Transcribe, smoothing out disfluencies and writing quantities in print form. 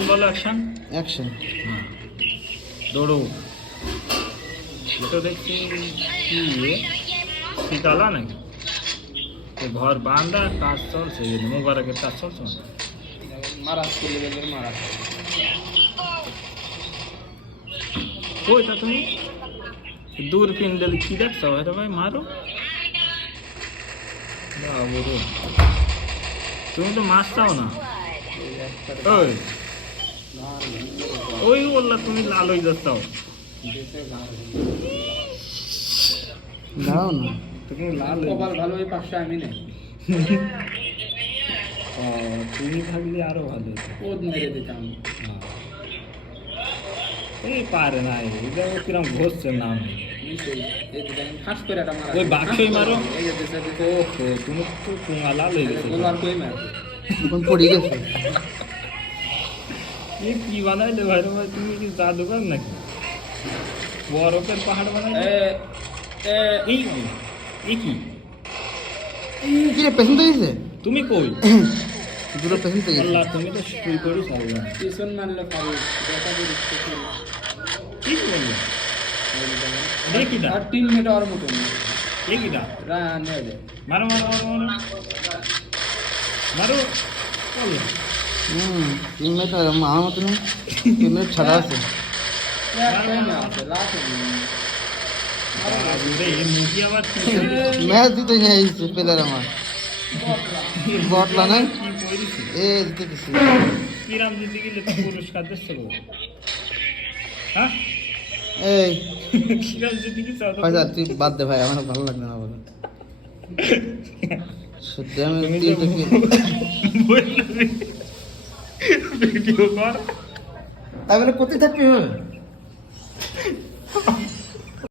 Action বলো, action. Action. দৌড়ো। এটা দেখছি কি শীতলা নাকি ঘর বান্ধা কাজ চলছে, মোবারকের কাজ চলছে না। মারা লেভেলের মারা। কইটা তুমি দূর পিন্ডেল কি দেখছো এটা ভাই? মারো বাবুরে, তুমি তো মাছ চাও না। ওই ওই বললা তুমি লাল হয়ে যাচ্ছাও। দাও না তুমি লাল কপাল ভালো, ওই পাশে আমি নেই। ও তুমি থাকলে আরো ভালো হতো। ওদ মেরে দিতাম। এই পারে না, এটা কিরম ঘষছে নাম। ফাঁস করে একটা মারা। ওই বাক্সই মারো। এই যে দেশে দেশে ওহো, তুমি তো পুঙ্গা লাল হয়ে গেছে। গোলার কই মার এখন পড়ে গেছে। এই কি বানাইলে ভাই রে ভাই? তুমি কি জাদুকর নাকি? বরফের পাহাড় বানাইলে? এই এই কি কি রে পেছন থেকে গেছে? তুমি কই? দুটো পেছন থেকে আল্লাহ, তুমি তো শুই করিস আর পিছন মারলে পারি দেখা করি কি বলবো? দেখি না আর 3 মিনিট আর মতন দেখি না। রান হয়ে যায়। মারো মারো মারো মারো মারো। বলো 3 মিনিট আর আমার মতন 3 মিনিট ছাড়া আছে। বাবুরে, এই মুরগি আবার কি ম্যাচ দিতে নিয়ে আইছে প্লেয়ার আমার বটলা নাই কি করেছে? এ দিতে কিছু কিরাম দিতে গেলে তো পুরস্কার দিচ্ছে গো। হ্যাঁ, এই কিরাম দিতে গেছে পয়সা তুই বাদ দে ভাই, আমার ভালো লাগবে না বলে সত্যি আমি তুমি 3 থেকে ভিডিও কর। তারপরে কোথায় থাকবি